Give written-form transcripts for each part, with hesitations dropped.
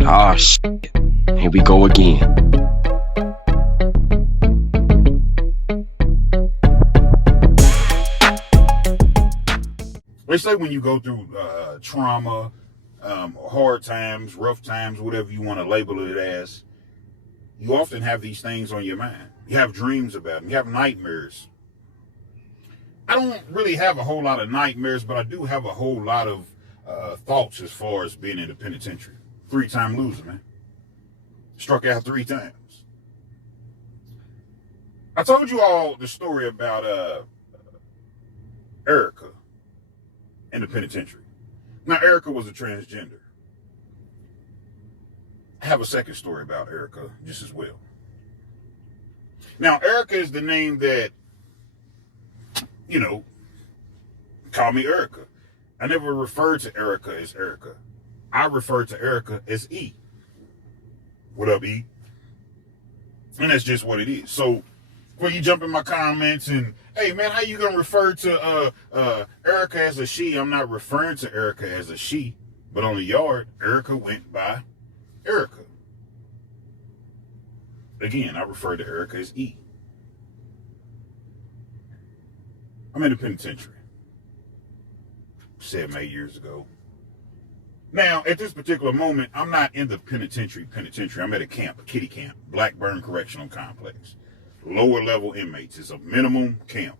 Ah, shit. Here we go again. They say when you go through trauma, hard times, rough times, whatever you want to label it as, you often have these things on your mind. You have dreams about them. You have nightmares. I don't really have a whole lot of nightmares, but I do have a whole lot of thoughts as far as being in the penitentiary. 3-time loser, man. Struck out 3 times. I told you all the story about Erica in the penitentiary. Now, Erica was a transgender. I have a second story about Erica just as well. Now, Erica is the name that, call me Erica. I never referred to Erica as Erica. I referred to Erica as E. What up, E? And that's just what it is. So, when you jump in my comments and, hey, man, how you going to refer to Erica as a she? I'm not referring to Erica as a she. But on the yard, Erica went by Erica. Again, I refer to Erica as E. I'm in the penitentiary. 7, 8 years ago. Now, at this particular moment, I'm not in the penitentiary. I'm at a camp, a kiddie camp, Blackburn Correctional Complex. Lower level inmates. It's a minimum camp.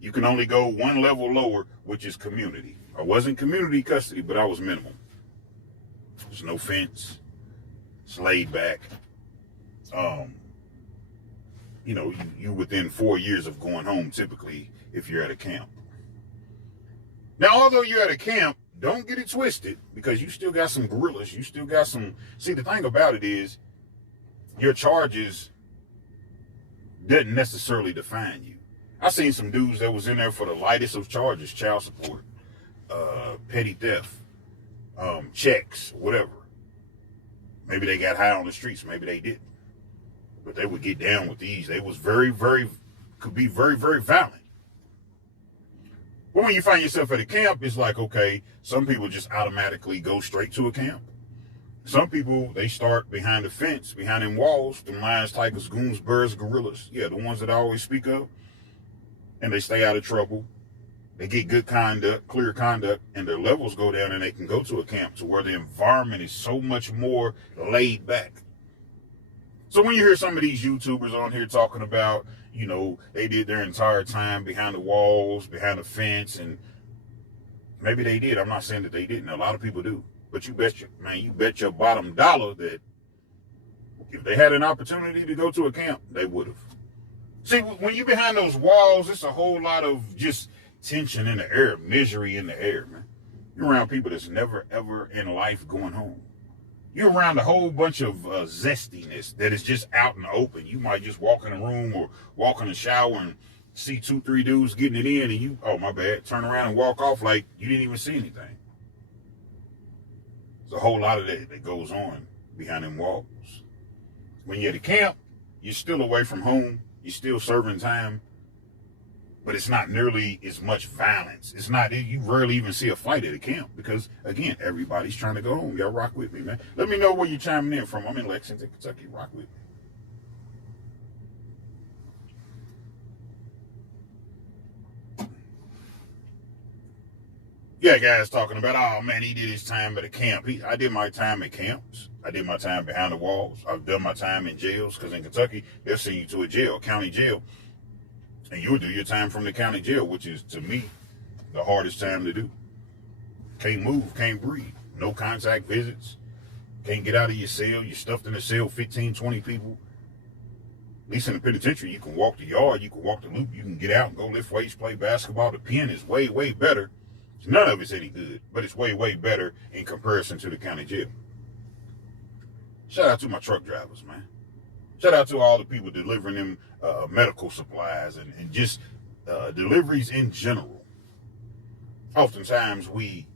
You can only go one level lower, which is community. I wasn't community custody, but I was minimum. There's no fence. It's laid back. You within 4 years of going home, typically, if you're at a camp. Now, although you're at a camp, don't get it twisted, because you still got some gorillas. You still got some... See, the thing about it is, your charges doesn't necessarily define you. I seen some dudes that was in there for the lightest of charges, child support, petty theft, checks, whatever. Maybe they got high on the streets, maybe they didn't. But they would get down with these. They was could be very, very violent. But when you find yourself at a camp, it's like, okay, some people just automatically go straight to a camp. Some people, they start behind the fence, behind them walls, the lions, tigers, goons, birds, gorillas. Yeah, the ones that I always speak of. And they stay out of trouble. They get good conduct, clear conduct, and their levels go down, and they can go to a camp to where the environment is so much more laid back. So when you hear some of these YouTubers on here talking about, they did their entire time behind the walls, behind the fence, and maybe they did. I'm not saying that they didn't. A lot of people do. But you bet your bottom dollar that if they had an opportunity to go to a camp, they would have. See, when you're behind those walls, it's a whole lot of just tension in the air, misery in the air, man. You're around people that's never, ever in life going home. You're around a whole bunch of zestiness that is just out in the open. You might just walk in a room or walk in the shower and see 2, 3 dudes getting it in, and you, oh, my bad, turn around and walk off like you didn't even see anything. There's a whole lot of that goes on behind them walls. When you're at a camp, you're still away from home. You're still serving time. But it's not nearly as much violence. It's not, you rarely even see a fight at a camp because, again, everybody's trying to go home. Y'all rock with me, man. Let me know where you're chiming in from. I'm in Lexington, Kentucky. Rock with me. Yeah, guys talking about, oh, man, he did his time at a camp. I did my time at camps. I did my time behind the walls. I've done my time in jails because in Kentucky, they'll send you to a jail, county jail. And you'll do your time from the county jail, which is, to me, the hardest time to do. Can't move, can't breathe. No contact visits. Can't get out of your cell. You're stuffed in a cell, 15, 20 people. At least in the penitentiary, you can walk the yard, you can walk the loop, you can get out and go lift weights, play basketball. The pen is way, way better. None of it's any good, but it's way, way better in comparison to the county jail. Shout out to my truck drivers, man. Shout out to all the people delivering them medical supplies and just deliveries in general. Oftentimes we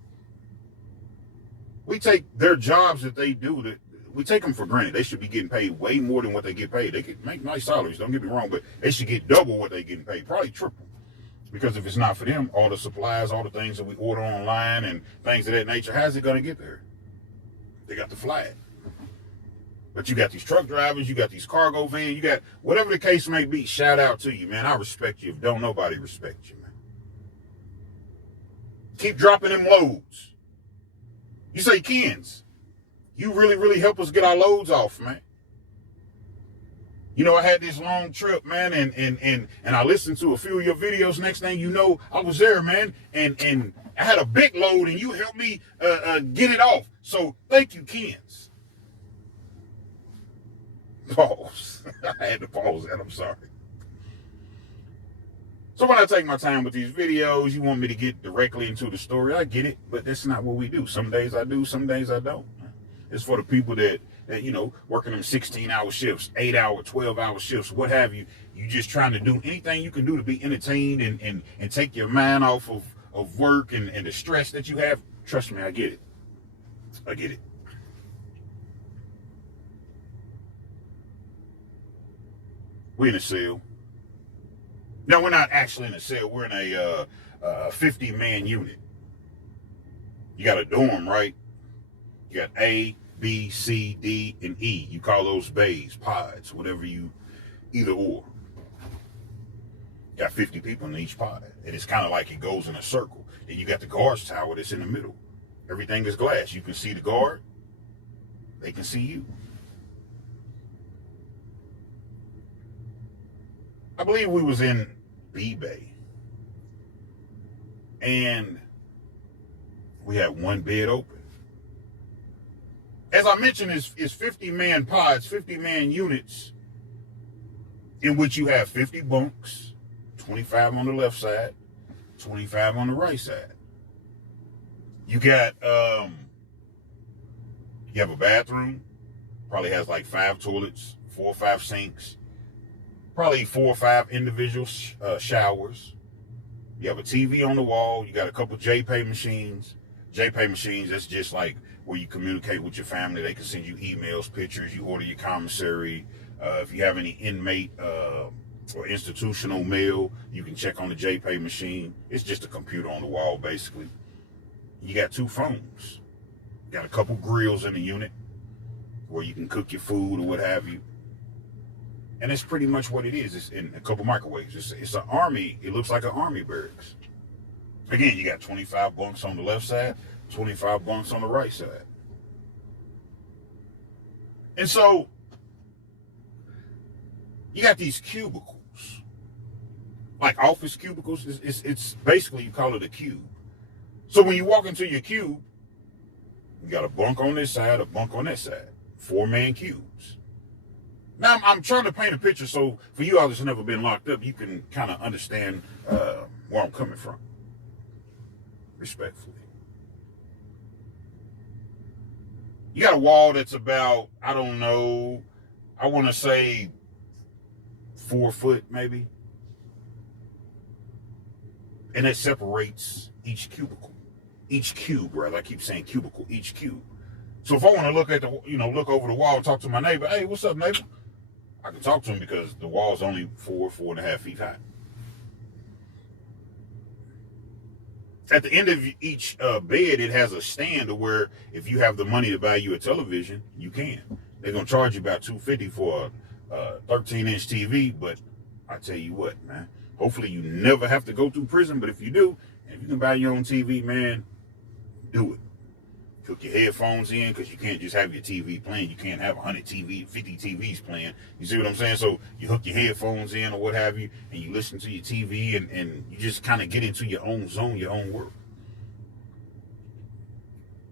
take their jobs that they do, we take them for granted. They should be getting paid way more than what they get paid. They could make nice salaries, don't get me wrong, but they should get double what they're getting paid, probably triple. Because if it's not for them, all the supplies, all the things that we order online and things of that nature, how's it going to get there? They got the flag. But you got these truck drivers, you got these cargo vans, you got whatever the case may be. Shout out to you, man. I respect you. If don't nobody respect you, man. Keep dropping them loads. You say, Kens, you really, really help us get our loads off, man. You know, I had this long trip, man, and I listened to a few of your videos. Next thing you know, I was there, man, and I had a big load, and you helped me get it off. So thank you, Kens. Pause. I had to pause that. I'm sorry. So when I take my time with these videos, you want me to get directly into the story. I get it, but that's not what we do. Some days I do, some days I don't. It's for the people that you know, working them 16-hour shifts, 8-hour, 12-hour shifts, what have you. You just trying to do anything you can do to be entertained and take your mind off of work and the stress that you have. Trust me, I get it. I get it. We're in a cell. No, we're not actually in a cell. We're in a 50-man unit. You got a dorm, right? You got A, B, C, D, and E. You call those bays, pods, whatever you, either or. You got 50 people in each pod. And it's kind of like it goes in a circle. And you got the guard's tower that's in the middle. Everything is glass. You can see the guard. They can see you. I believe we was in B Bay. And we had one bed open. As I mentioned, it's 50-man pods, 50-man units, in which you have 50 bunks, 25 on the left side, 25 on the right side. You got, you have a bathroom, probably has like 5 toilets, 4 or 5 sinks, probably 4 or 5 individual showers. You have a TV on the wall. You got a couple JPay machines. JPay machines, that's just like where you communicate with your family. They can send you emails, pictures. You order your commissary. If you have any inmate or institutional mail, you can check on the JPay machine. It's just a computer on the wall, basically. You got 2 phones. You got a couple grills in the unit where you can cook your food or what have you. And that's pretty much what it is. It's in a couple microwaves. It's an army. It looks like an army barracks. Again, you got 25 bunks on the left side, 25 bunks on the right side. And so, you got these cubicles. Like office cubicles. It's basically, you call it a cube. So when you walk into your cube, you got a bunk on this side, a bunk on that side. 4-man cubes. Now, I'm trying to paint a picture so for you all that's never been locked up, you can kind of understand where I'm coming from. Respectfully. You got a wall that's about, I don't know, I want to say 4 foot maybe. And it separates each cubicle. Each cube, rather. I keep saying cubicle, each cube. So if I want to look at the, look over the wall and talk to my neighbor, hey, what's up, neighbor? I can talk to him because the wall's only 4.5 feet high. At the end of each bed, it has a stand to where if you have the money to buy you a television, you can. They're going to charge you about $250 for a 13-inch TV, but I tell you what, man, hopefully you never have to go through prison, but if you do, and if you can buy your own TV, man, do it. Hook your headphones in because you can't just have your TV playing. You can't have 50 TVs playing. You see what I'm saying? So you hook your headphones in or what have you, and you listen to your TV, and you just kind of get into your own zone, your own world.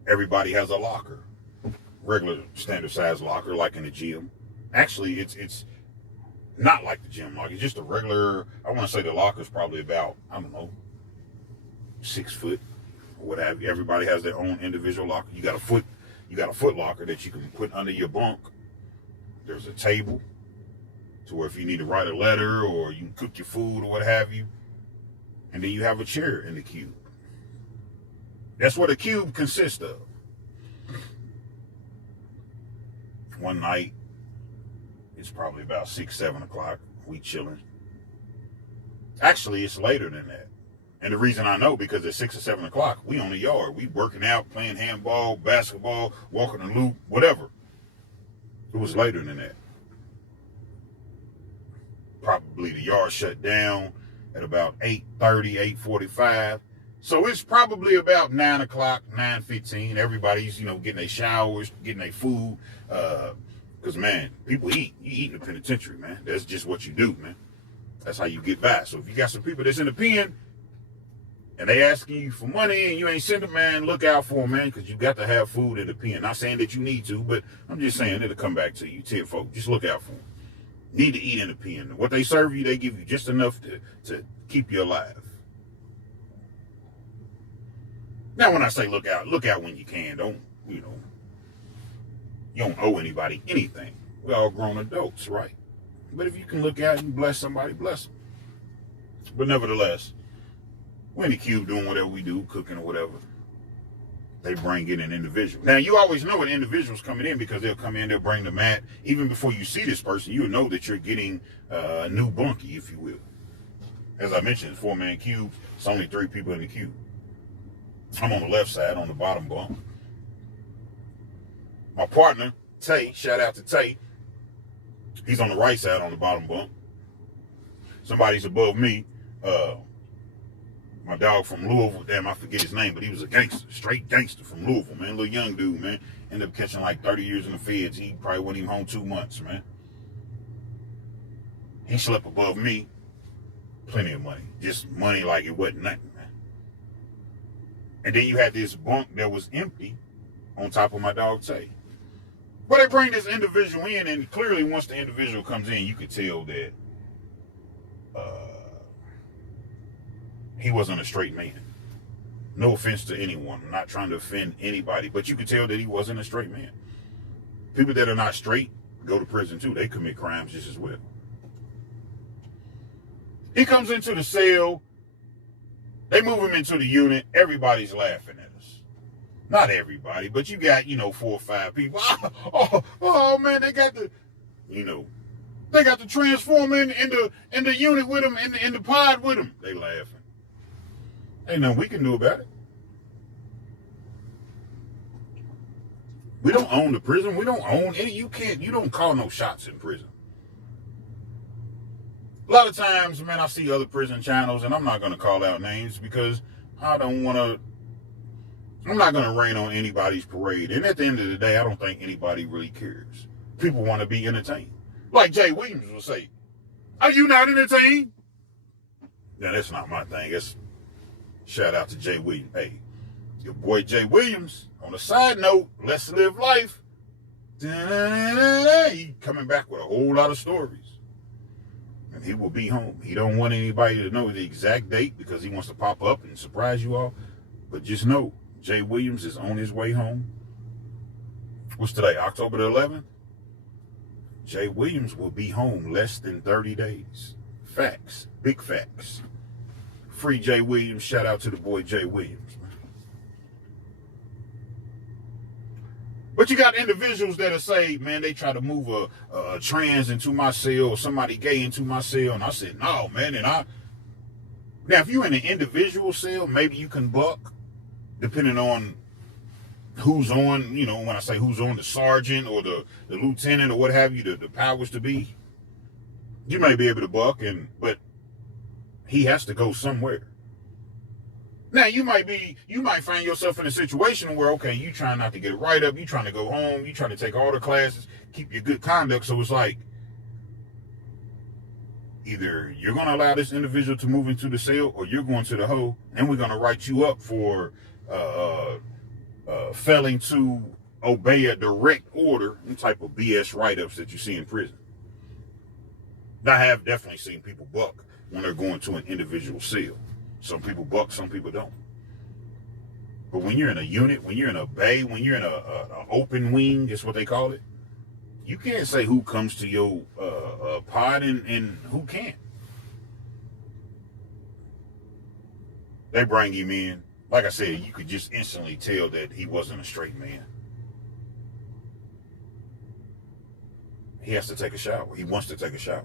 Everybody has a locker, regular standard size locker like in the gym. Actually, it's not like the gym locker. It's just a regular, I want to say the locker is probably about, I don't know, 6 foot. What have you. Everybody has their own individual locker. You got a foot locker that you can put under your bunk. There's a table to where if you need to write a letter or you can cook your food or what have you. And then you have a chair in the cube. That's what a cube consists of. One night, it's probably about 6, 7 o'clock. We chilling. Actually, it's later than that. And the reason I know, because at 6 or 7 o'clock, we on the yard. We working out, playing handball, basketball, walking the loop, whatever. It was later than that. Probably the yard shut down at about 8:30, 8:45. So it's probably about 9 o'clock, 9:15. Everybody's, getting their showers, getting their food. Because, man, people eat. You eat in the penitentiary, man. That's just what you do, man. That's how you get by. So if you got some people that's in the pen and they asking you for money and you ain't sending, man, look out for them, man, because you got to have food in the pen. Not saying that you need to, but I'm just saying it'll come back to you. Tenfold. Just look out for them. Need to eat in the pen. What they serve you, they give you just enough to keep you alive. Now, when I say look out when you can. Don't, you don't owe anybody anything. We're all grown adults, right? But if you can look out and bless somebody, bless them. But nevertheless, we're in the cube doing whatever we do, cooking or whatever. They bring in an individual. Now, you always know an individual's coming in because they'll come in, they'll bring the mat. Even before you see this person, you'll know that you're getting a new bunkie, if you will. As I mentioned, 4-man cube. It's only 3 people in the cube. I'm on the left side, on the bottom bunk. My partner, Tay, shout out to Tay. He's on the right side on the bottom bunk. Somebody's above me. My dog from Louisville, damn, I forget his name, but he was a gangster, straight gangster from Louisville, man. Little young dude, man. Ended up catching like 30 years in the feds. He probably wasn't even home 2 months, man. He slept above me. Plenty of money. Just money like it wasn't nothing, man. And then you had this bunk that was empty on top of my dog Tay. But they bring this individual in, and clearly once the individual comes in, you could tell that he wasn't a straight man. No offense to anyone. I'm not trying to offend anybody, but you could tell that he wasn't a straight man. People that are not straight go to prison too. They commit crimes just as well. He comes into the cell. They move him into the unit. Everybody's laughing at us. Not everybody, but you got, 4 or 5 people. Oh man, they got the, they got the transformer in the unit with him, in the pod with him. They laughing. Ain't nothing we can do about it. We don't own the prison. We don't own any. You don't call no shots in prison. A lot of times, man, I see other prison channels, and I'm not going to call out names because I'm not going to rain on anybody's parade. And at the end of the day, I don't think anybody really cares. People want to be entertained. Like Jay Williams will say, are you not entertained? Now, that's not my thing. That's shout out to Jay Williams. Hey, your boy Jay Williams, on a side note, Let's Live Life. He coming back with a whole lot of stories. And he will be home. He don't want anybody to know the exact date because he wants to pop up and surprise you all. But just know, Jay Williams is on his way home. What's today, October the 11th? Jay Williams will be home less than 30 days. Facts. Big facts. Free Jay Williams. Shout out to the boy Jay Williams. But you got individuals that'll say, man, they try to move a trans into my cell or somebody gay into my cell. And I said, no, man. Now, if you're in an individual cell, maybe you can buck, depending on who's on, when I say who's on, the sergeant or the lieutenant or what have you, the powers to be. You may be able to buck, but he has to go somewhere. Now, you might find yourself in a situation where, okay, you trying not to get a write-up, you trying to go home, you trying to take all the classes, keep your good conduct. So it's like, either you're going to allow this individual to move into the cell or you're going to the hoe, and we're going to write you up for failing to obey a direct order, and type of BS write-ups that you see in prison. I have definitely seen people buck when they're going to an individual cell. Some people buck, some people don't. But when you're in a unit, when you're in a bay, when you're in an open wing, is what they call it, you can't say who comes to your pod and who can't. They bring him in. Like I said, you could just instantly tell that he wasn't a straight man. He has to take a shower. He wants to take a shower.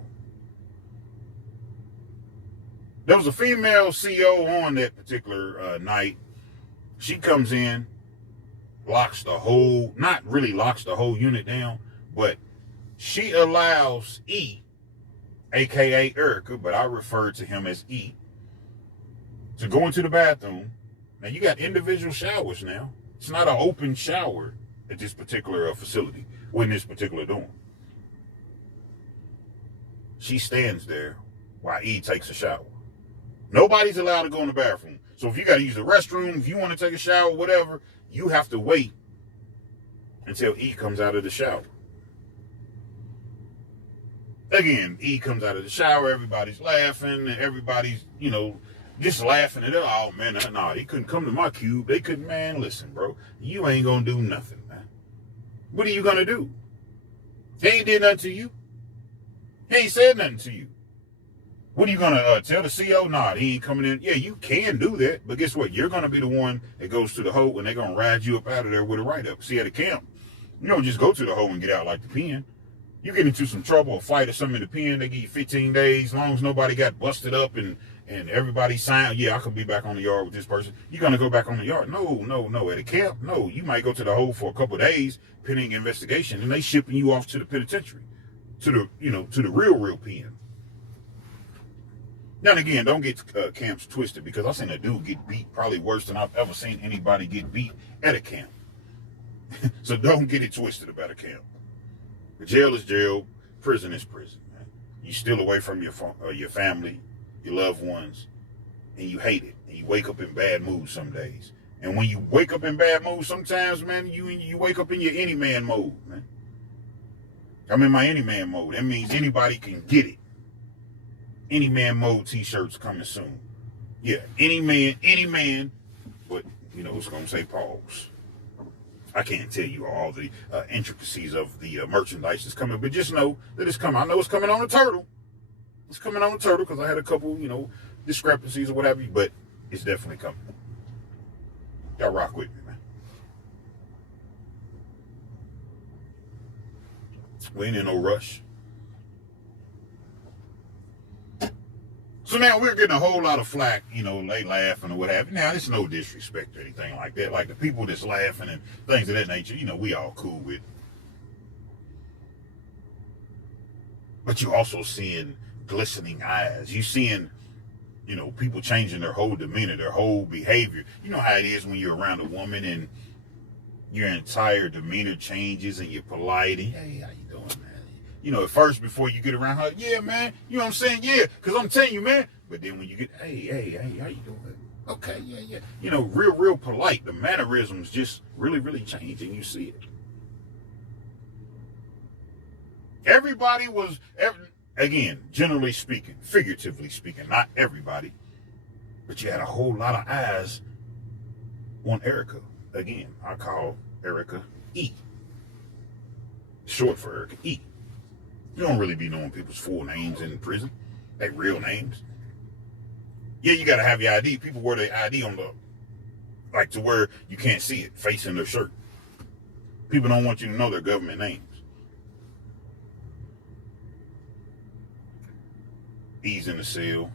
There was a female CO on that particular night. She comes in, not really locks the whole unit down, but she allows E, aka Erica, but I refer to him as E, to go into the bathroom. Now you got individual showers now. It's not an open shower at this particular facility, or in this particular dorm. She stands there while E takes a shower. Nobody's allowed to go in the bathroom. So if you got to use the restroom, if you want to take a shower, whatever, you have to wait until E comes out of the shower. Again, E comes out of the shower, everybody's laughing, everybody's, just laughing at it. Oh, man, nah, he couldn't come to my cube. They couldn't, man, listen, bro, you ain't going to do nothing, man. What are you going to do? He ain't did nothing to you. He ain't said nothing to you. What are you going to tell the CO? Nah, he ain't coming in. Yeah, you can do that, but guess what? You're going to be the one that goes to the hole, and they're going to ride you up out of there with a write-up. See, at a camp, you don't just go to the hole and get out like the pen. You get into some trouble, a fight or something in the pen, they give you 15 days, as long as nobody got busted up and everybody signed, yeah, I could be back on the yard with this person. You're going to go back on the yard? No. At a camp, no. You might go to the hole for a couple of days, pending investigation, and they shipping you off to the penitentiary, to the real pen. Now, and again, don't get camps twisted, because I've seen a dude get beat probably worse than I've ever seen anybody get beat at a camp. So don't get it twisted about a camp. Jail is jail, prison is prison. Man. You still away from your family, your loved ones, and you hate it. And you wake up in bad mood some days. And when you wake up in bad mood, sometimes, man, you wake up in your any man mode, man. I'm in my any man mode. That means anybody can get it. Any man mode t-shirts coming soon. Yeah, any man, but it's gonna say pause. I can't tell you all the intricacies of the merchandise that's coming, but just know that it's coming. I know it's coming on the turtle. It's coming on the turtle because I had a couple, discrepancies or whatever, but it's definitely coming. Y'all rock with me, man. We ain't in no rush. So now we're getting a whole lot of flack, they laughing or what have you. Now, it's no disrespect or anything like that. Like the people that's laughing and things of that nature, we all cool with. But you also seeing glistening eyes. You seeing, people changing their whole demeanor, their whole behavior. You know how it is when you're around a woman and your entire demeanor changes and you're polite and, hey, how you doing, man? At first, before you get around her, yeah, man, you know what I'm saying? Yeah, because I'm telling you, man. But then when you get, hey, how you doing? Okay, yeah. Real polite. The mannerisms just really, really change, and you see it. Everybody was, again, generally speaking, figuratively speaking, not everybody, but you had a whole lot of eyes on Erica. Again, I call Erica E. Short for Erica, E. You don't really be knowing people's full names in prison, like real names. Yeah, you got to have your ID. People wear their ID on to where you can't see it, facing their shirt. People don't want you to know their government names. E's in the cell.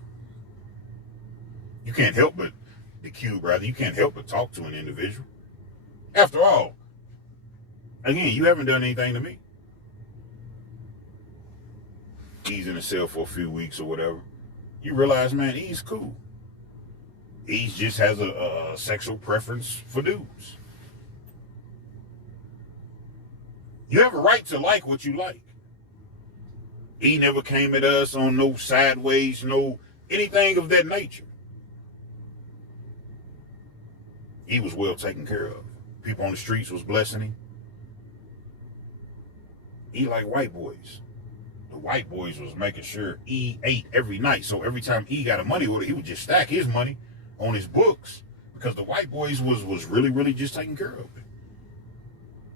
You can't help but, you can't help but talk to an individual. After all, again, you haven't done anything to me. He's in the cell for a few weeks or whatever. You realize, man, he's cool. He just has a sexual preference for dudes. You have a right to like what you like. He never came at us on no sideways, no anything of that nature. He was well taken care of. People on the streets was blessing him. He like white boys. The white boys was making sure E ate every night. So every time E got a money order, he would just stack his money on his books because the white boys was really, really just taking care of it.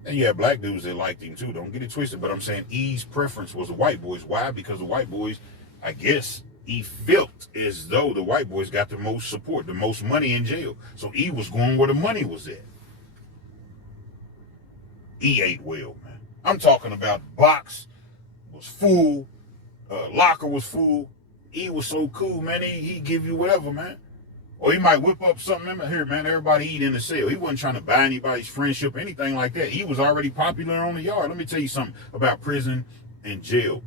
And you had black dudes that liked him too. Don't get it twisted. But I'm saying E's preference was the white boys. Why? Because the white boys, I guess, E felt as though the white boys got the most support, the most money in jail. So E was going where the money was at. E ate well, man. I'm talking about box was full, locker was full, E was so cool, man. He give you whatever, man. Or he might whip up something. Here, man, everybody eat in the cell. He wasn't trying to buy anybody's friendship, anything like that. He was already popular on the yard. Let me tell you something about prison and jail.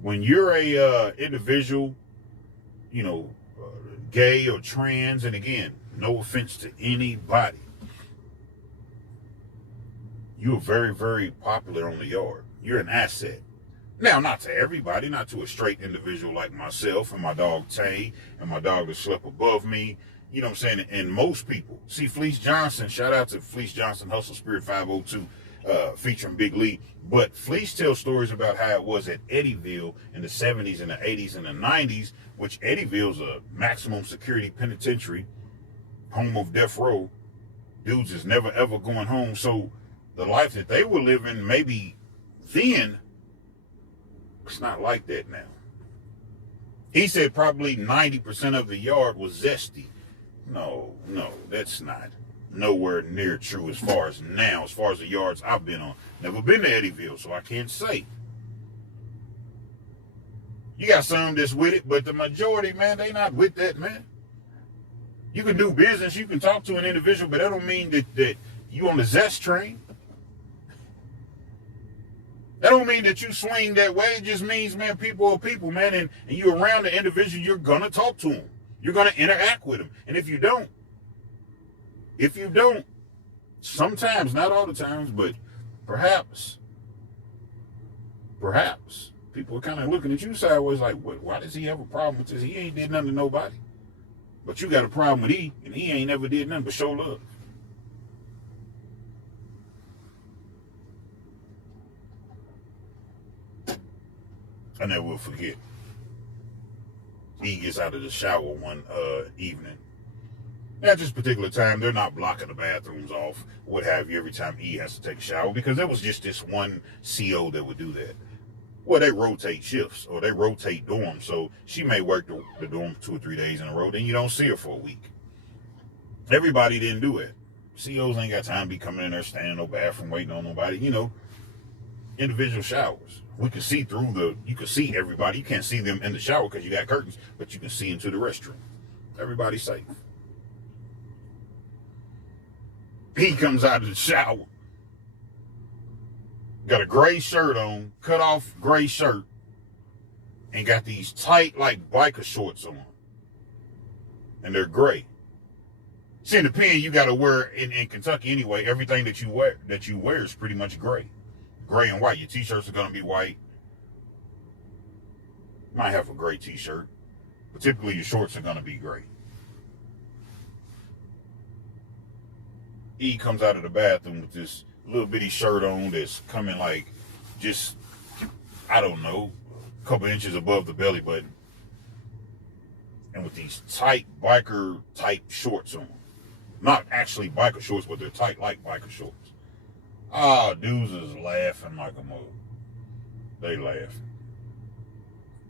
When you're a individual, you know, gay or trans, and again, no offense to anybody, you're very, very popular on the yard. You're an asset. Now, not to everybody, not to a straight individual like myself and my dog Tay and my dog that slept above me. You know what I'm saying? And most people. See, Fleece Johnson, shout out to Fleece Johnson, Hustle Spirit 502, featuring Big Lee. But Fleece tells stories about how it was at Eddyville in the 70s and the 80s and the 90s, which Eddyville's a maximum security penitentiary, home of death row. Dudes is never, ever going home. So the life that they were living, maybe then, it's not like that now. He said probably 90% of the yard was zesty. No, that's not nowhere near true as far as now, as far as the yards I've been on. Never been to Eddyville, so I can't say. You got some that's with it, but the majority, man, they not with that, man. You can do business, you can talk to an individual, but that don't mean that you on the zest train. That don't mean that you swing that way. It just means, man, people are people, man. And you're around the individual, you're going to talk to them. You're going to interact with them. And if you don't, sometimes, not all the times, but perhaps, people are kind of looking at you sideways like, why does he have a problem with this? He ain't did nothing to nobody. But you got a problem with E, and he ain't never did nothing but show love. I never will forget. E gets out of the shower one evening. At this particular time, they're not blocking the bathrooms off, what have you, every time E has to take a shower, because there was just this one CO that would do that. Well, they rotate shifts, or they rotate dorms, so she may work the dorm 2 or 3 days in a row, then you don't see her for a week. Everybody didn't do it. COs ain't got time to be coming in there, standing in no bathroom, waiting on nobody, individual showers. We can see you can see everybody. You can't see them in the shower because you got curtains, but you can see into the restroom. Everybody's safe. He comes out of the shower. Got a gray shirt on, cut off gray shirt, and got these tight, like, biker shorts on. And they're gray. See, in the pen, you got to wear, in Kentucky anyway, everything that you wear is pretty much gray. Gray and white. Your t-shirts are going to be white. Might have a gray t-shirt. But typically your shorts are going to be gray. E comes out of the bathroom with this little bitty shirt on that's coming like just, I don't know, a couple inches above the belly button. And with these tight biker type shorts on. Not actually biker shorts, but they're tight like biker shorts. Dudes is laughing like a mug. They laugh.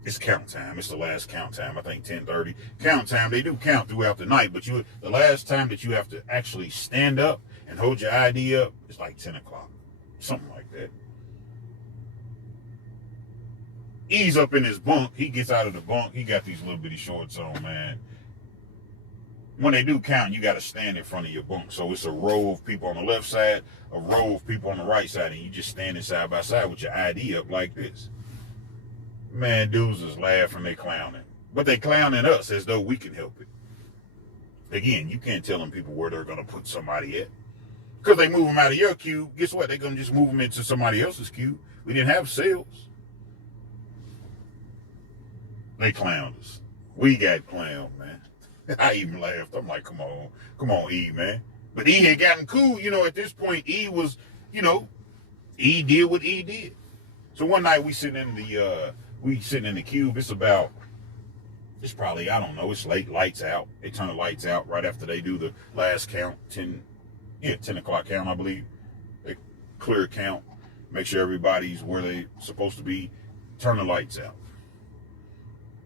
It's count time. It's the last count time. I think 10:30. Count time. They do count throughout the night, but the last time that you have to actually stand up and hold your ID up is like 10 o'clock. Something like that. E's up in his bunk. He gets out of the bunk. He got these little bitty shorts on, man. When they do count, you got to stand in front of your bunk. So it's a row of people on the left side, a row of people on the right side, and you just standing side by side with your ID up like this. Man, dudes is laughing, they clowning. But they clowning us as though we can help it. Again, you can't tell them people where they're going to put somebody at. Because they move them out of your cube, guess what? They're going to just move them into somebody else's cube. We didn't have cells. They clowned us. We got clowned, man. I even laughed. I'm like, come on, E, man. But E had gotten cool, at this point. E was, E did what E did. So one night we sitting in the cube. It's probably, I don't know, it's late, lights out. They turn the lights out right after they do the last count, 10 o'clock count, I believe. They clear count, make sure everybody's where they're supposed to be, turn the lights out.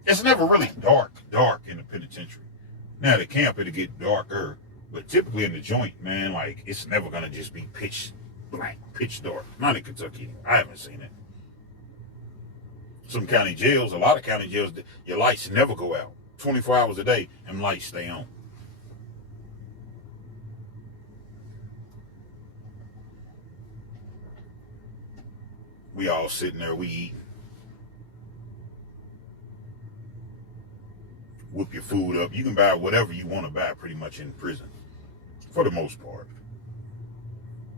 It's never really dark in the penitentiary. Now, the camp, it'll get darker, but typically in the joint, man, like, it's never going to just be pitch black, pitch dark. Not in Kentucky. I haven't seen it. Some county jails, a lot of county jails, your lights never go out. 24 hours a day, and lights stay on. We all sitting there, we eating. Whip your food up. You can buy whatever you want to buy pretty much in prison, for the most part.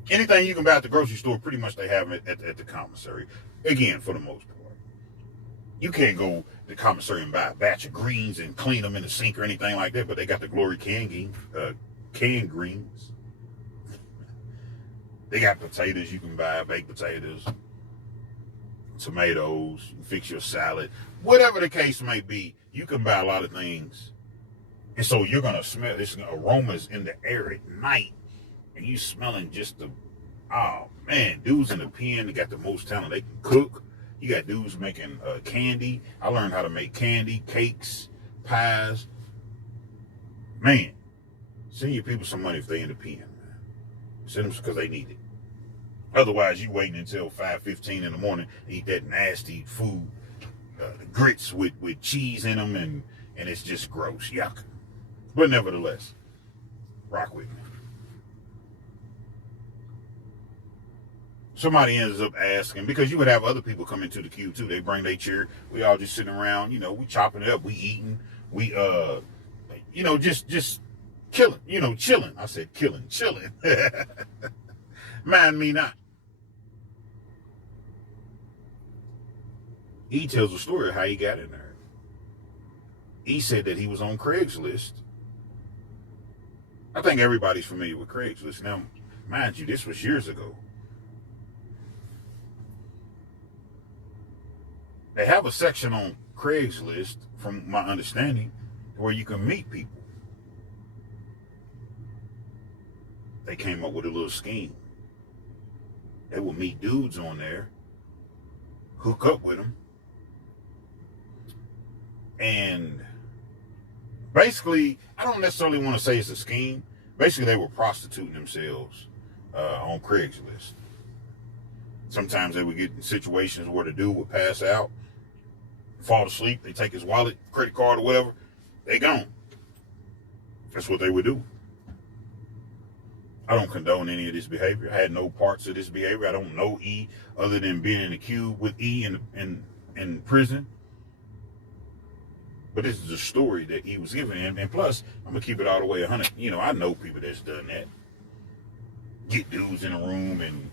Anything you can buy at the grocery store, pretty much they have it at the commissary. Again, for the most part. You can't go to the commissary and buy a batch of greens and clean them in the sink or anything like that, but they got the glory canned greens. They got potatoes you can buy, baked potatoes, tomatoes, you can fix your salad. Whatever the case may be, you can buy a lot of things. And so you're going to smell this aromas in the air at night. And you smelling just the, oh man, dudes in the pen, they got the most talent. They can cook. You got dudes making candy. I learned how to make candy, cakes, pies. Man, send your people some money if they in the pen, man. Send them because they need it. Otherwise, you waiting until 5:15 in the morning to eat that nasty food, the grits with cheese in them, and it's just gross, yuck. But nevertheless, rock with me. Somebody ends up asking, because you would have other people come into the queue too. They bring their chair. We all just sitting around, we chopping it up, we eating, we just killing, chilling. I said killing, chilling. Mind me not. He tells a story of how he got in there. He said that he was on Craigslist. I think everybody's familiar with Craigslist. Now, mind you, this was years ago. They have a section on Craigslist, from my understanding, where you can meet people. They came up with a little scheme. They will meet dudes on there, hook up with them, and basically, I don't necessarily want to say it's a scheme. Basically, they were prostituting themselves on Craigslist. Sometimes they would get in situations where the dude would pass out, fall asleep, they take his wallet, credit card, or whatever, they gone. That's what they would do. I don't condone any of this behavior. I had no parts of this behavior. I don't know E other than being in the queue with E in prison. But this is a story that he was giving him. And plus, I'm going to keep it all the way 100. I know people that's done that. Get dudes in a room and,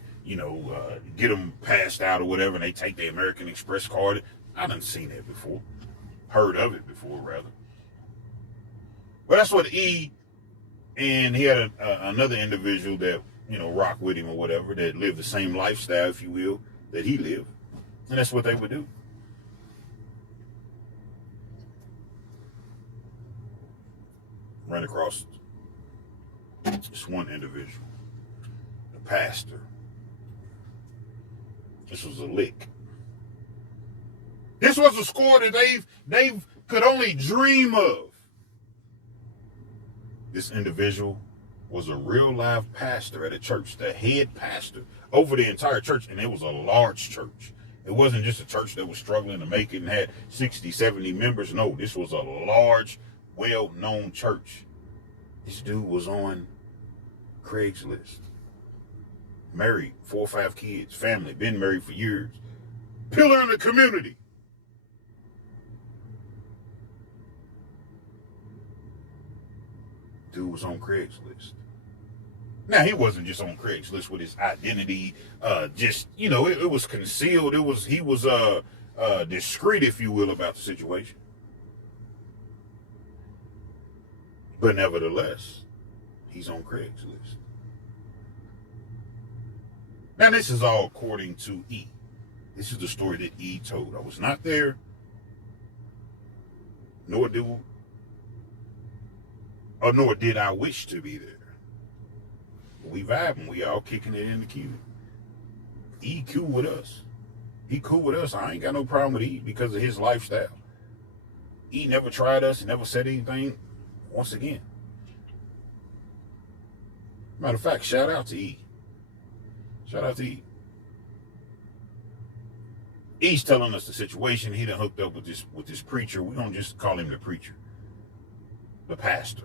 get them passed out or whatever, and they take the American Express card. I done seen that before. Heard of it before, rather. But that's what E, and he had another individual that, rocked with him or whatever, that lived the same lifestyle, if you will, that he lived. And that's what they would do. Ran across this one individual, the pastor. This was a lick. This was a score that they could only dream of. This individual was a real live pastor at a church, the head pastor over the entire church, and it was a large church. It wasn't just a church that was struggling to make it and had 60, 70 members. No, this was a large, well-known church. This dude was on Craigslist. Married, 4 or 5 kids, family, been married for years. Pillar in the community. Dude was on Craigslist. Now, he wasn't just on Craigslist with his identity, it was concealed. He was discreet, if you will, about the situation. But nevertheless, he's on Craigslist. Now, this is all according to E. This is the story that E told. I was not there, nor did I wish to be there. We vibing, we all kicking it in the queue. E cool with us. He cool with us. I ain't got no problem with E because of his lifestyle. E never tried us, never said anything. Once again. Matter of fact, shout out to E. Shout out to E. He's telling us the situation. He done hooked up with this preacher. We don't just call him the preacher, the pastor.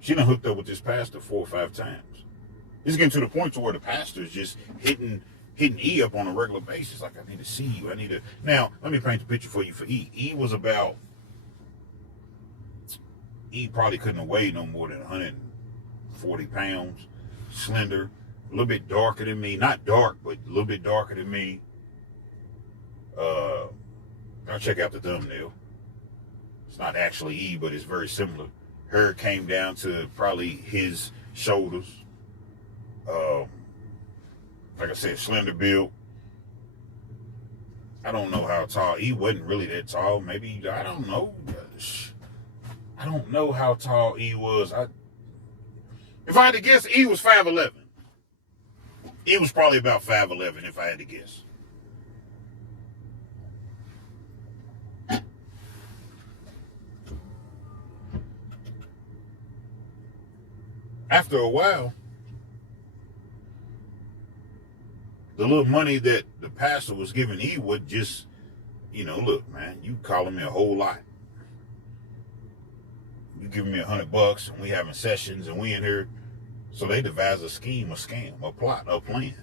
She done hooked up with this pastor 4 or 5 times. It's getting to the point to where the pastor is just hitting E up on a regular basis. Like, I need to see you. Now, let me paint the picture for you for E. E probably couldn't have weighed no more than 140 pounds. Slender, a little bit darker than me. Not dark, but a little bit darker than me. I'll check out the thumbnail. It's not actually E, but it's very similar. Hair came down to probably his shoulders. Like I said, slender build. I don't know how tall. E wasn't really that tall. Maybe, I don't know. I don't know how tall E was. If I had to guess, E was 5'11". E was probably about 5'11", if I had to guess. After a while, the little money that the pastor was giving E would just, look, man, you calling me a whole lot. You giving me $100 and we having sessions and we in here. So they devised a scheme, a scam, a plot, a plan.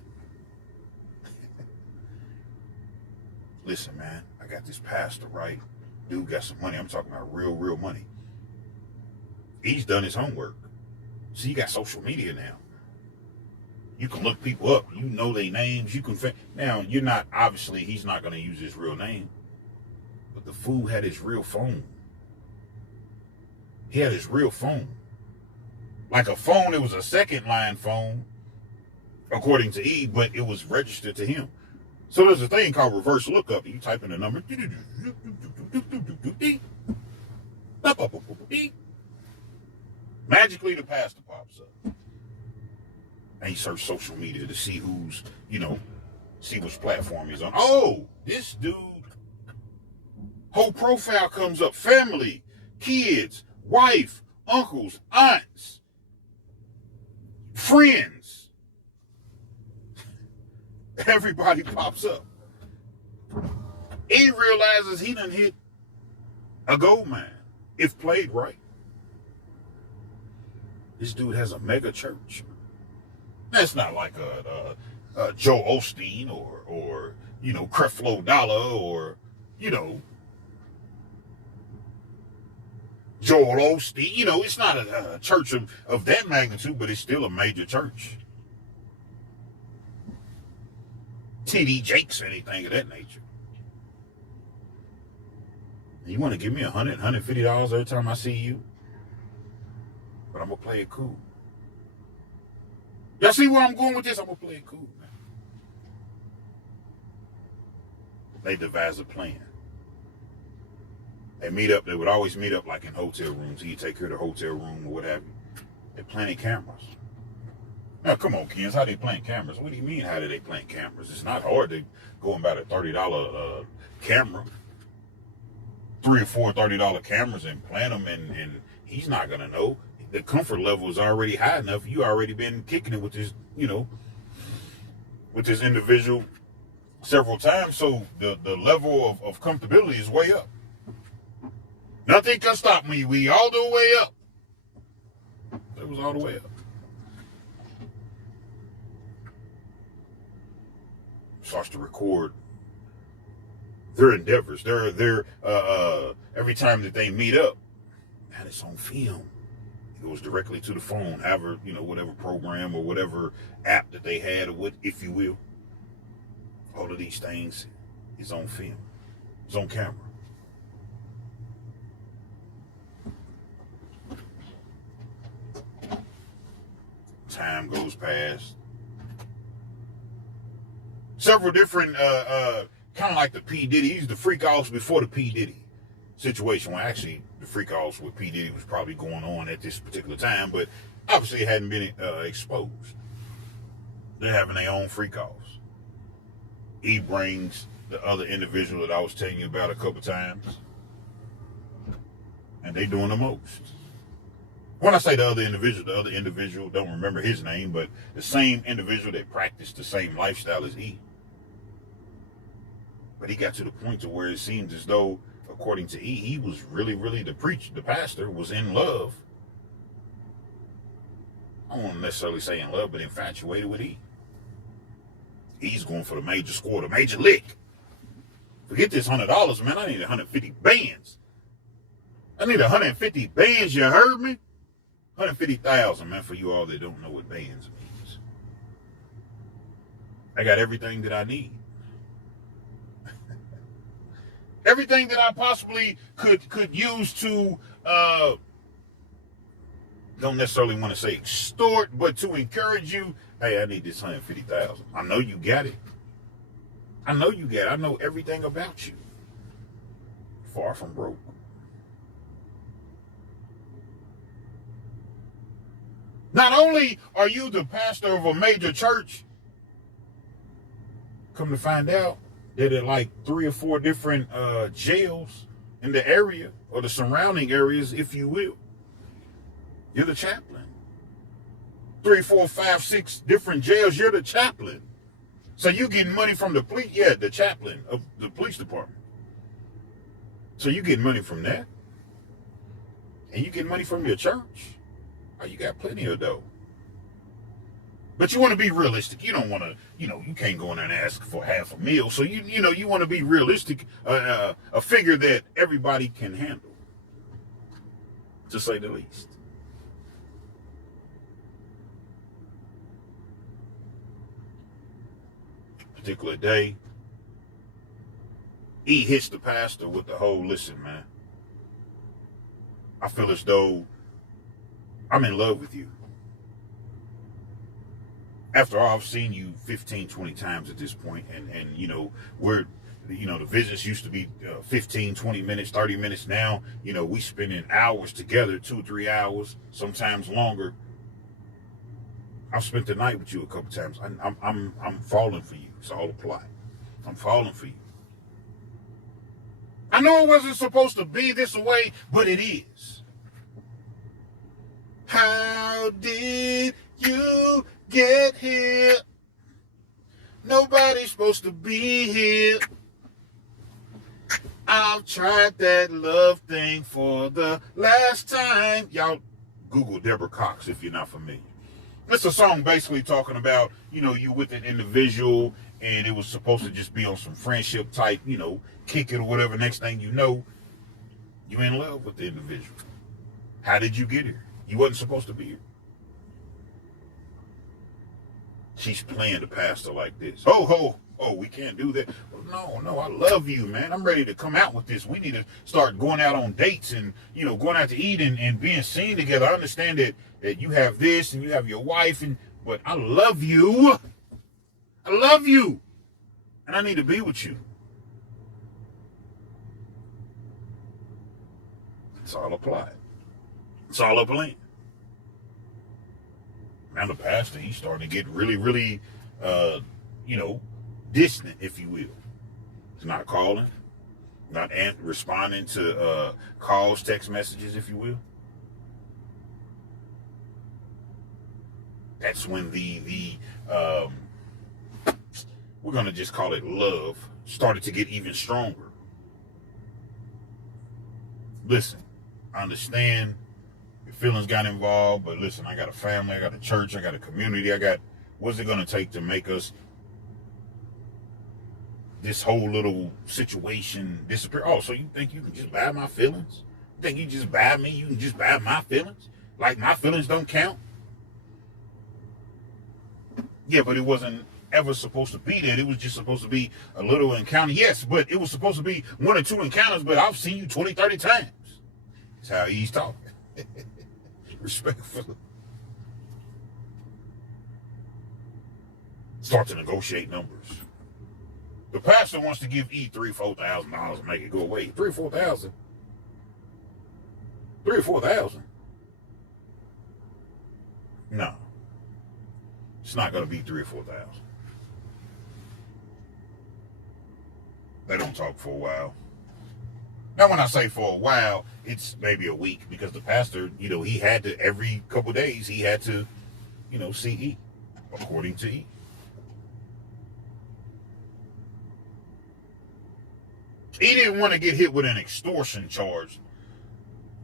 Listen, man, I got this pastor, right? Dude got some money. I'm talking about real money. He's done his homework. See, you got social media now. You can look people up. You know their names. You can. Now, you're not, obviously, he's not going to use his real name. But the fool had his real phone. He had his real phone. Like a phone, it was a second line phone, according to E, but it was registered to him. So there's a thing called reverse lookup. You type in a number. Magically, the pastor pops up. And he searched social media to see who's, see which platform he's on. Oh, this dude, whole profile comes up. Family, kids, wife, uncles, aunts, friends. Everybody pops up. He realizes he done hit a gold mine, if played right. This dude has a mega church. That's not like a Joe Osteen or Creflo Dollar or Joel Osteen. It's not a church of that magnitude, but it's still a major church. T.D. Jakes, anything of that nature. You want to give me $100, $150 every time I see you? But I'm going to play it cool. Y'all see where I'm going with this? I'm going to play it cool, man. They devise a plan. They meet up. They would always meet up like in hotel rooms. He'd take care of the hotel room or what have you. They're planting cameras. Now, come on, kids. How they plant cameras? What do you mean, how do they plant cameras? It's not hard to go and buy a $30 camera. 3 or 4 $30 cameras and plant them, and he's not going to know. The comfort level is already high enough. You already been kicking it with this, with this individual several times. So the level of comfortability is way up. Nothing can stop me. We all the way up. It was all the way up. Starts to record their endeavors. Their every time that they meet up, man, it's on film. It goes directly to the phone, however, whatever program or whatever app that they had, or what, if you will. All of these things is on film. It's on camera. Time goes past. Several different, kind of like the P. Diddy. He's the freak-offs before the P. Diddy situation. Well, actually, the freak-offs with P. Diddy was probably going on at this particular time, but obviously it hadn't been exposed. They're having their own freak-offs. He brings the other individual that I was telling you about a couple times, and they doing the most. When I say the other individual, don't remember his name, but the same individual that practiced the same lifestyle as E. But he got to the point to where it seemed as though, according to E, he was really, really the pastor was in love. I don't want to necessarily say in love, but infatuated with E. E's going for the major score, the major lick. Forget this $100, man. I need 150 bands. I need 150 bands, you heard me? 150,000, man, for you all that don't know what bands means. I got everything that I need. Everything that I possibly could use to, don't necessarily want to say extort, but to encourage you, hey, I need this 150,000. I know you got it. I know you got it. I know everything about you. Far from broke. Not only are you the pastor of a major church, come to find out that there are like 3 or 4 different jails in the area or the surrounding areas, if you will. You're the chaplain. 3, 4, 5, 6 different jails. You're the chaplain. So you getting money from the police? Yeah, the chaplain of the police department. So you getting money from that? And you getting money from your church? Oh, you got plenty of dough. But you want to be realistic. You don't want to, you can't go in there and ask for half a meal. So you want to be realistic, a figure that everybody can handle, to say the least. Particular day, E hits the pastor with the whole, listen, man, I feel as though I'm in love with you. After all, I've seen you 15, 20 times at this point, and we're, the visits used to be 15, 20 minutes, 30 minutes. Now, we spending hours together, 2, 3 hours, sometimes longer. I've spent the night with you a couple times. I'm falling for you. It's all a plot. I'm falling for you. I know it wasn't supposed to be this way, but it is. How did you get here? Nobody's supposed to be here. I've tried that love thing for the last time. Y'all Google Deborah Cox if you're not familiar. It's a song basically talking about, you with an individual, and it was supposed to just be on some friendship type, kick it or whatever. Next thing you know, you're in love with the individual. How did you get here? You wasn't supposed to be here. She's playing the pastor like this. Oh, we can't do that. No, I love you, man. I'm ready to come out with this. We need to start going out on dates and, going out to eat and being seen together. I understand that you have this and you have your wife, but I love you. I love you. And I need to be with you. It's all applied. It's all a plan. Now the pastor, he's starting to get really, really, distant, if you will. He's not calling, not responding to calls, text messages, if you will. That's when the we're going to just call it love, started to get even stronger. Listen, I understand your feelings got involved, but listen, I got a family, I got a church, I got a community, what's it going to take to make us, this whole little situation disappear? Oh, so you think you can just buy my feelings? You think you just buy me? You can just buy my feelings? Like my feelings don't count? Yeah, but it wasn't ever supposed to be that. It was just supposed to be a little encounter. Yes, but it was supposed to be 1 or 2 encounters, but I've seen you 20, 30 times. That's how he's talking. Respectfully. Start to negotiate numbers. The pastor wants to give E $3,000-$4,000 and make it go away. $3,000-$4,000. $3,000-$4,000. No. It's not going to be $3,000 or $4,000. They don't talk for a while. Now, when I say for a while, it's maybe a week, because the pastor, he had to, every couple of days, he had to, see E, according to E. He didn't want to get hit with an extortion charge,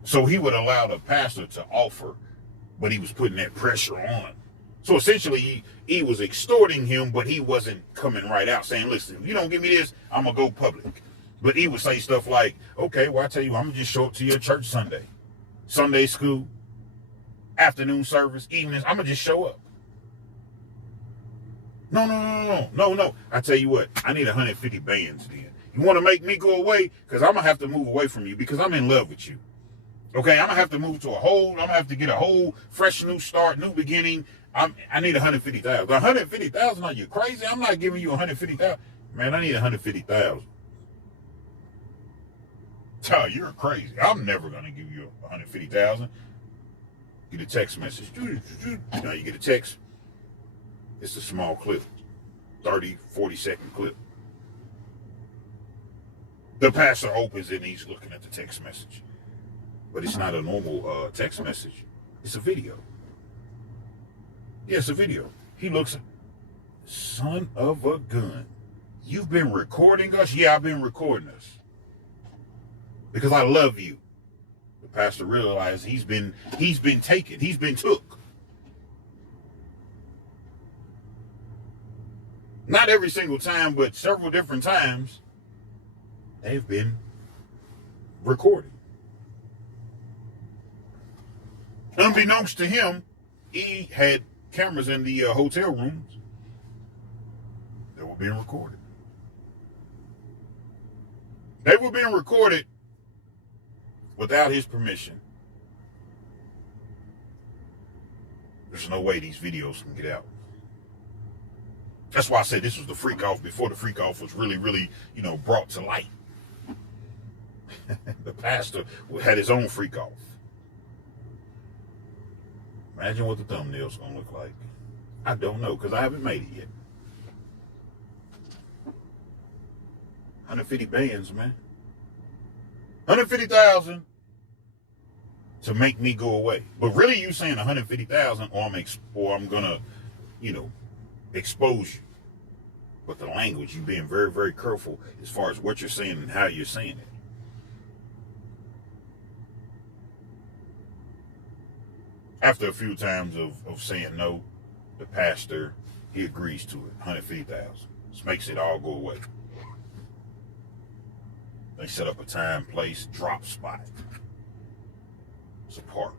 so he would allow the pastor to offer, but he was putting that pressure on. So essentially, he was extorting him, but he wasn't coming right out saying, listen, if you don't give me this, I'm going to go public. But he would say stuff like, okay, well, I tell you, I'm going to just show up to your church Sunday. Sunday school, afternoon service, evenings, I'm going to just show up. No. I tell you what, I need 150 bands then. You want to make me go away? Because I'm going to have to move away from you because I'm in love with you. Okay, I'm going to have to move to I'm going to have to get a whole fresh new start, new beginning. I need 150,000. 150,000? Are you crazy? I'm not giving you 150,000. Man, I need 150,000. Tyler, you're crazy. I'm never going to give you 150,000. Get a text message. Now you get a text. It's a small clip. 30, 40-second clip. The pastor opens it and he's looking at the text message. But it's not a normal text message. It's a video. Yeah, it's a video. He looks at, son of a gun. You've been recording us? Yeah, I've been recording us. Because I love you. The pastor realized he's been taken. He's been took. Not every single time, but several different times, they've been recorded. Unbeknownst to him, he had cameras in the hotel rooms that were being recorded. They were being recorded without his permission. There's no way these videos can get out. That's why I said this was the freak off before the freak off was really, brought to light. The pastor had his own freak off. Imagine what the thumbnail's gonna look like. I don't know, because I haven't made it yet. 150 bands, man. 150,000 to make me go away. But really you saying 150,000 or I'm gonna, expose you. But the language, you being very, very careful as far as what you're saying and how you're saying it. After a few times of saying no, the pastor, he agrees to it. 150,000. This makes it all go away. They set up a time, place, drop spot. It's a park.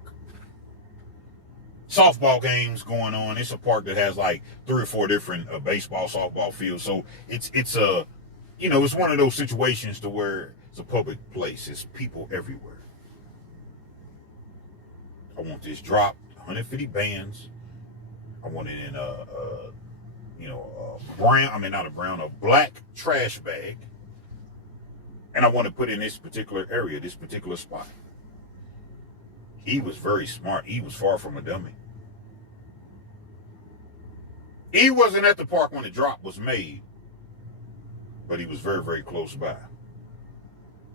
Softball games going on. It's a park that has like 3 or 4 different baseball, softball fields. So it's it's one of those situations to where it's a public place. It's people everywhere. I want this dropped, 150 bands. I want it in a black trash bag. And I want to put in this particular area, this particular spot. He was very smart. He was far from a dummy. He wasn't at the park when the drop was made, but he was very, very close by.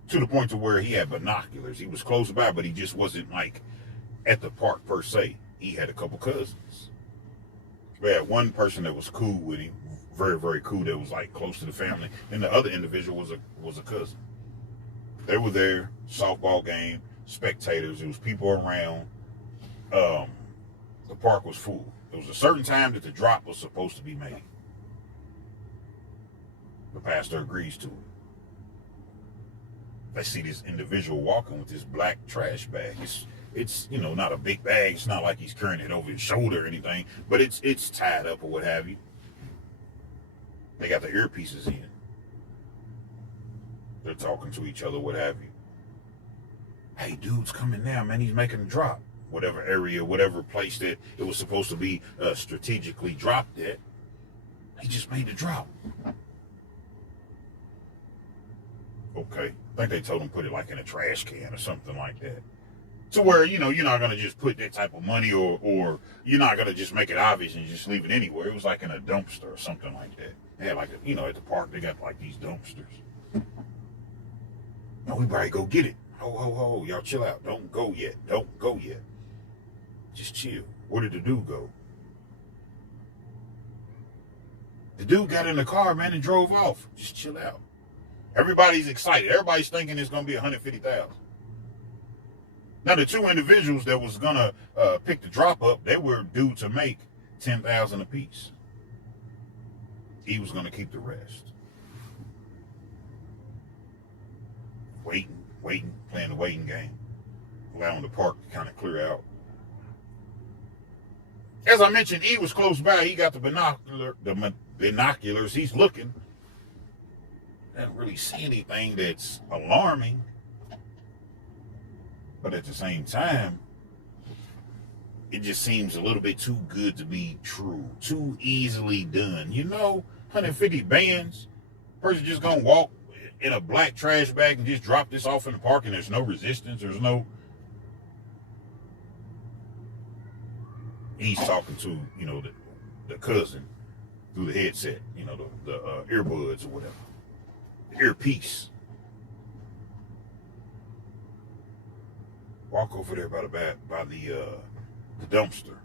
To the point to where he had binoculars. He was close by, but he just wasn't like at the park per se. He had a couple cousins. We had one person that was cool with him, very, very cool, that was like close to the family. And the other individual was a cousin. They were there, softball game, spectators. There was people around. The park was full. There was a certain time that the drop was supposed to be made. The pastor agrees to it. They see this individual walking with this black trash bag. It's not a big bag. It's not like he's carrying it over his shoulder or anything, but it's tied up or what have you. They got the earpieces in. They're talking to each other, what have you. Hey, dude's coming now, man. He's making a drop. Whatever area, whatever place that it was supposed to be strategically dropped at, he just made the drop. Okay. I think they told him put it like in a trash can or something like that. To where, you're not going to just put that type of money or you're not going to just make it obvious and just leave it anywhere. It was like in a dumpster or something like that. They had like, at the park, they got like these dumpsters. No, we better go get it. Ho. Y'all chill out. Don't go yet. Just chill. Where did the dude go? The dude got in the car, man, and drove off. Just chill out. Everybody's excited. Everybody's thinking it's going to be 150,000. Now, the two individuals that was going to pick the drop up, they were due to make 10,000 apiece. He was going to keep the rest. Waiting, playing the waiting game, allowing the park to kind of clear out. As I mentioned, he was close by. He got the binoculars. He's looking. Doesn't really see anything that's alarming. But at the same time, it just seems a little bit too good to be true. Too easily done. 150 bands. Person just gonna walk in a black trash bag and just drop this off in the park and there's no resistance. There's no... He's talking to, the cousin through the headset, the earbuds or whatever. The earpiece. Walk over there by the dumpster.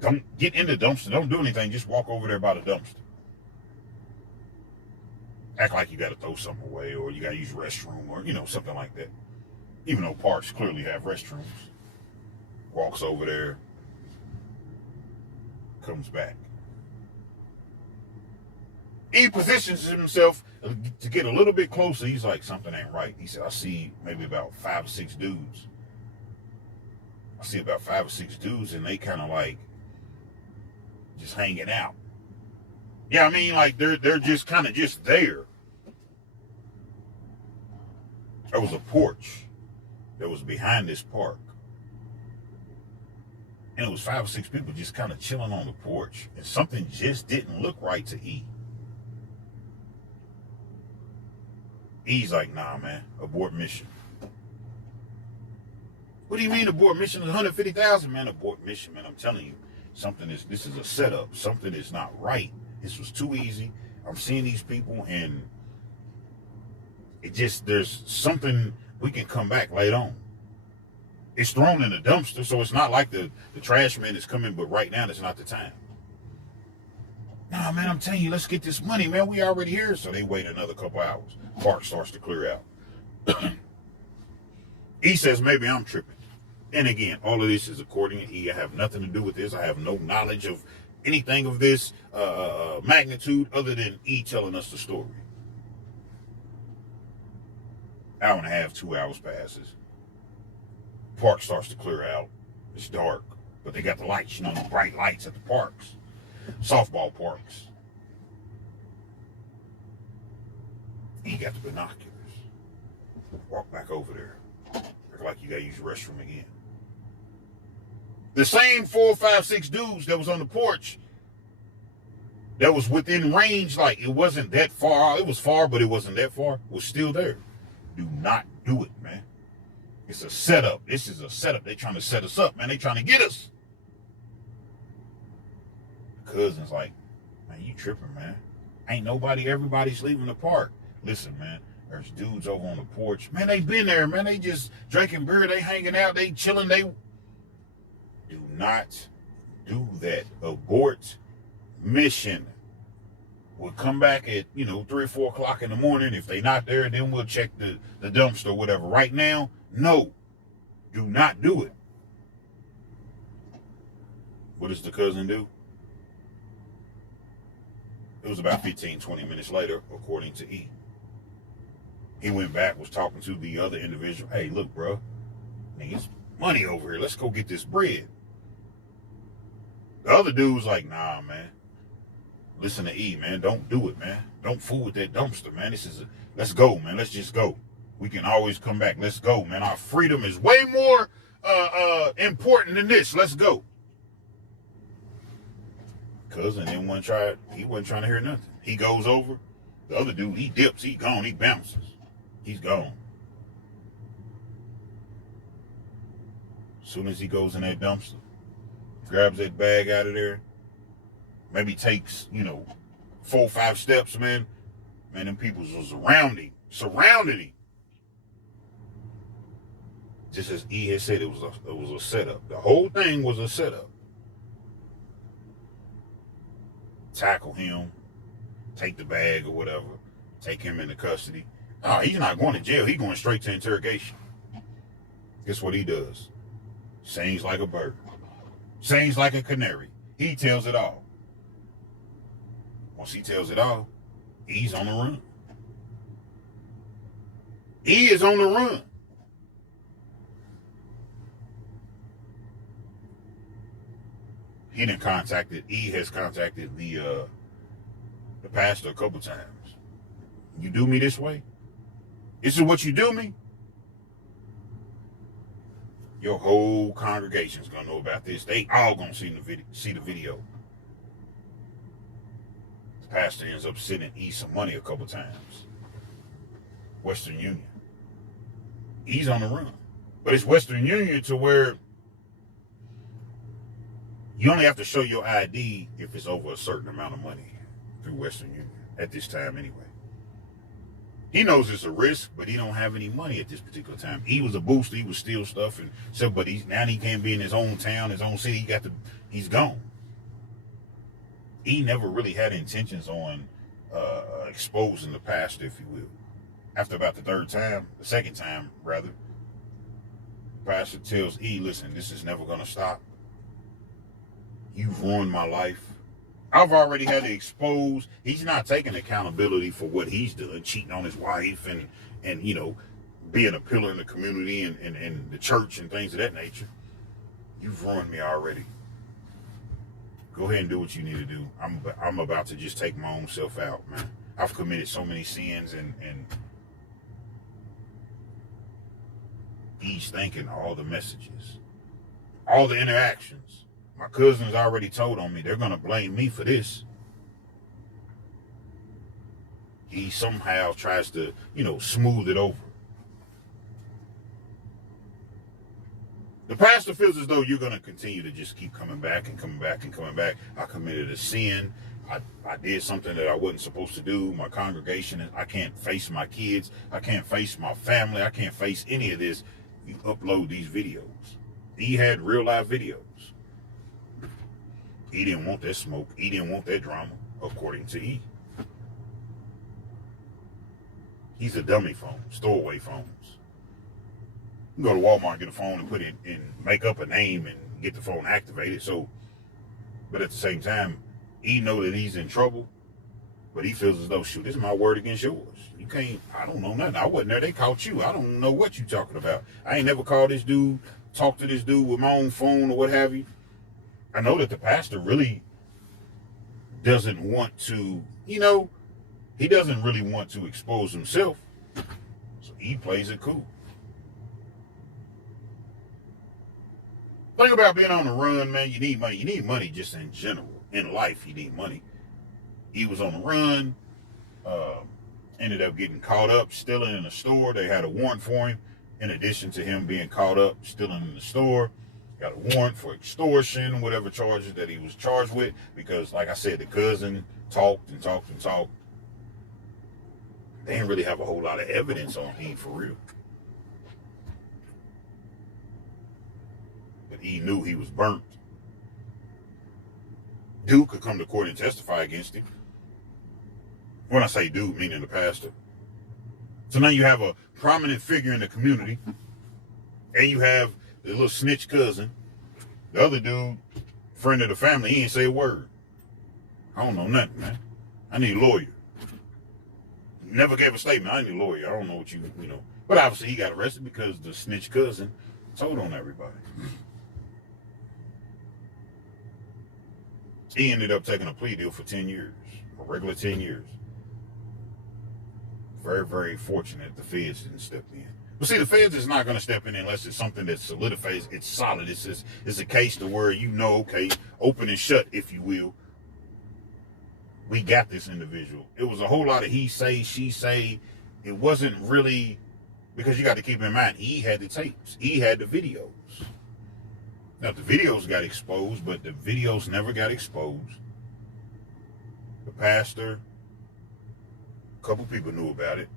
Don't get in the dumpster. Don't do anything. Just walk over there by the dumpster. Act like you got to throw something away or you got to use the restroom or, something like that. Even though parks clearly have restrooms. Walks over there. Comes back. He positions himself to get a little bit closer. He's like, something ain't right. He said, I see maybe about 5 or 6 dudes. And they kind of like just hanging out. Yeah, I mean, like they're just kind of just there. There was a porch that was behind this park. And it was 5 or 6 people just kind of chilling on the porch. And something just didn't look right to E. E's like, nah, man, abort mission. What do you mean abort mission is 150,000? Man, abort mission, man. I'm telling you, this is a setup. Something is not right. This was too easy. I'm seeing these people and there's something, we can come back later on. It's thrown in the dumpster, so it's not like the trash man is coming, but right now it's not the time. Nah, man, I'm telling you, let's get this money, man. We already here. So they wait another couple hours. Park starts to clear out. He says, maybe I'm tripping. And again, all of this is according to E. I have nothing to do with this. I have no knowledge of anything of this magnitude other than E telling us the story. Hour and a half, 2 hours passes. Park starts to clear out. It's dark, but they got the lights, the bright lights at the parks, softball parks. He got the binoculars. Walk back over there. Look like you gotta use the restroom again. The same 4, 5, 6 dudes that was on the porch, that was within range, like it wasn't that far. It was far, but it wasn't that far. Was still there. Do not do it, man. It's a setup. This is a setup. They're trying to set us up, man. They're trying to get us. Cousin's like, man, you tripping, man. Ain't nobody, everybody's leaving the park. Listen, man, there's dudes over on the porch. Man, they been there, man. They just drinking beer. They hanging out. They chilling. They do not do that. Abort mission. We'll come back at, 3 or 4 o'clock in the morning. If they not there, then we'll check the dumpster or whatever. Right now, no. Do not do it. What does the cousin do? It was about 15, 20 minutes later, according to E. He went back, was talking to the other individual. Hey, look, bro. There's money over here. Let's go get this bread. The other dude was like, nah, man. Listen to E, man. Don't do it, man. Don't fool with that dumpster, man. Let's go, man. Let's just go. We can always come back. Let's go, man. Our freedom is way more important than this. Let's go. Cousin he wasn't trying to hear nothing. He goes over. The other dude, he dips. He gone. He bounces. He's gone. As soon as he goes in that dumpster, grabs that bag out of there, maybe takes, 4 or 5 steps, man. Man, them people was surrounded him. Just as E had said, it was a setup. The whole thing was a setup. Tackle him, take the bag or whatever, take him into custody. Oh, he's not going to jail. He's going straight to interrogation. Guess what he does? Sings like a bird. Sings like a canary. He tells it all. Once he tells it all, he's on the run. He is on the run. He has contacted the pastor a couple times. You do me this way? This is what you do me? Your whole congregation's gonna know about this. They all gonna see the video. The pastor ends up sending E some money a couple times. Western Union. He's on the run. But it's Western Union to where you only have to show your ID if it's over a certain amount of money through Western Union at this time anyway. He knows it's a risk, but he don't have any money at this particular time. He was a booster. He would steal stuff, and so. But now he can't be in his own town, his own city. He's gone. He never really had intentions on exposing the pastor, if you will. After about the second time, the pastor tells E, "Listen, this is never gonna stop. You've ruined my life. I've already had to expose." He's not taking accountability for what he's done, cheating on his wife and being a pillar in the community and the church and things of that nature. You've ruined me already. Go ahead and do what you need to do. I'm about to just take my own self out, man. I've committed so many sins and he's thinking all the messages, all the interactions. My cousin's already told on me. They're going to blame me for this. He somehow tries to, smooth it over. The pastor feels as though you're going to continue to just keep coming back and coming back and coming back. I committed a sin. I did something that I wasn't supposed to do. My congregation, I can't face my kids. I can't face my family. I can't face any of this. You upload these videos. He had real life videos. He didn't want that smoke. He didn't want that drama, according to E. He's a dummy phone, stowaway phones. You can go to Walmart, get a phone and put it in, make up a name and get the phone activated. But at the same time, he know that he's in trouble, but he feels as though, shoot, this is my word against yours. You can't, I don't know nothing. I wasn't there. They caught you. I don't know what you talking about. I ain't never called this dude, talked to this dude with my own phone or what have you. I know that the pastor really doesn't want to, he doesn't really want to expose himself. So he plays it cool. Think about being on the run, man. You need money. You need money just in general. In life, you need money. He was on the run, ended up getting caught up stealing in a store. They had a warrant for him. In addition to him being caught up stealing in the store, got a warrant for extortion, whatever charges that he was charged with. Because, like I said, the cousin talked and talked and talked. They didn't really have a whole lot of evidence on him for real. But he knew he was burnt. Dude could come to court and testify against him. When I say dude, meaning the pastor. So now you have a prominent figure in the community, and you have the little snitch cousin. The other dude, friend of the family, he ain't say a word. I don't know nothing, man. I need a lawyer. Never gave a statement. I need a lawyer. I don't know what you know. But obviously he got arrested because the snitch cousin told on everybody. He ended up taking a plea deal for 10 years, a regular 10 years. Very, very fortunate the feds didn't step in. But see, the feds is not going to step in unless it's something that solidifies, it's solid. It's a case to where okay, open and shut, if you will. We got this individual. It was a whole lot of he say, she say. It wasn't really, because you got to keep in mind, he had the tapes. He had the videos. Now, the videos got exposed, but the videos never got exposed. The pastor, a couple people knew about it.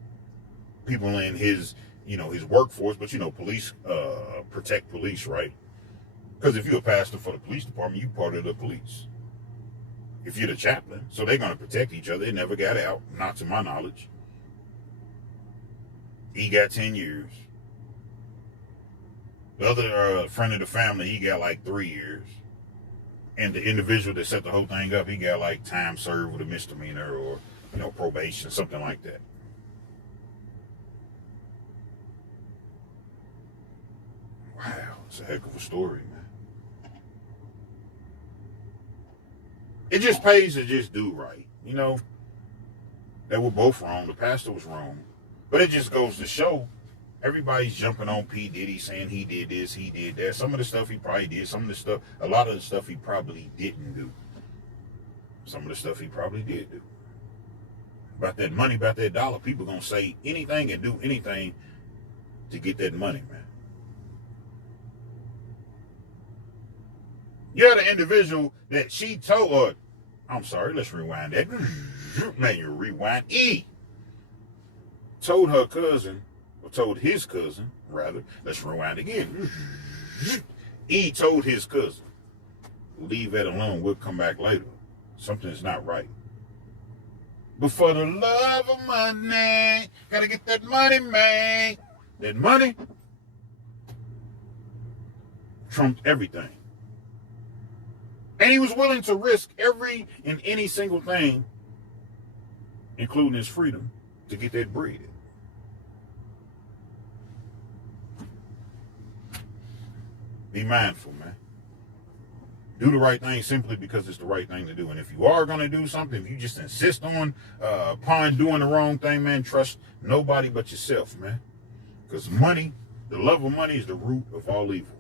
People in his, his workforce, but police protect police, right? Because if you're a pastor for the police department, you're part of the police. If you're the chaplain, so they're going to protect each other. It never got out, not to my knowledge. he got 10 years. The other friend of the family, he got like 3 years. And the individual that set the whole thing up, he got like time served with a misdemeanor or, probation, something like that. Wow, it's a heck of a story, man. It just pays to just do right. They were both wrong. The pastor was wrong. But it just goes to show everybody's jumping on P. Diddy saying he did this, he did that. Some of the stuff he probably did. A lot of the stuff he probably didn't do. Some of the stuff he probably did do. About that money, about that dollar, people going to say anything and do anything to get that money, man. You had an individual that she told, I'm sorry, let's rewind that. Man, you rewind. Told her cousin, or told his cousin, rather, let's rewind again. Told his cousin, leave that alone, we'll come back later. Something's not right. But for the love of money, gotta get that money, man. That money trumped everything. And he was willing to risk every and any single thing, including his freedom, to get that bread. Be mindful, man. Do the right thing simply because it's the right thing to do. And if you are going to do something, if you just insist upon doing the wrong thing, man, trust nobody but yourself, man. Because money, the love of money is the root of all evil.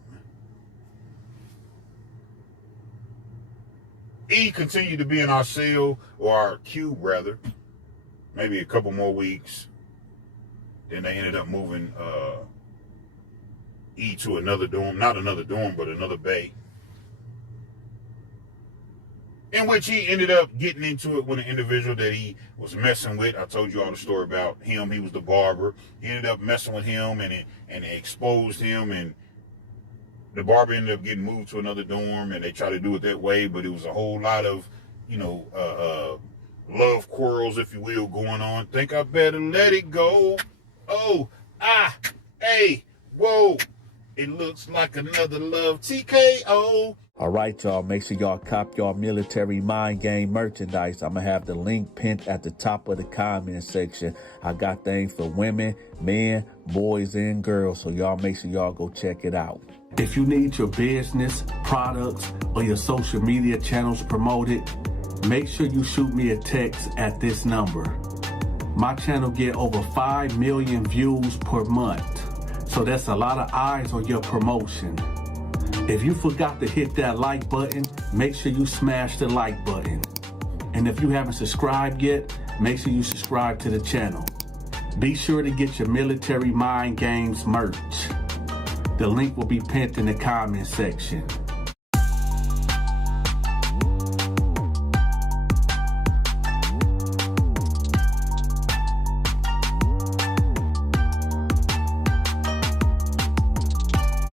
He continued to be in our cell, or our cube rather, maybe a couple more weeks. Then they ended up moving E to another dorm, not another dorm, but another bay, in which he ended up getting into it with an individual that he was messing with. I told you all the story about him. He was the barber. He ended up messing with him and it exposed him, and the barber ended up getting moved to another dorm, and they tried to do it that way, but it was a whole lot of, love quarrels, if you will, going on. Think I better let it go. Oh, hey, whoa. It looks like another love TKO. All right, y'all. Make sure y'all cop y'all military mind game merchandise. I'm going to have the link pinned at the top of the comment section. I got things for women, men, boys, and girls. So y'all make sure y'all go check it out. If you need your business, products, or your social media channels promoted, make sure you shoot me a text at this number. My channel get over 5 million views per month. So that's a lot of eyes on your promotion. If you forgot to hit that like button, make sure you smash the like button. And if you haven't subscribed yet, make sure you subscribe to the channel. Be sure to get your military mind games merch. The link will be pinned in the comment section.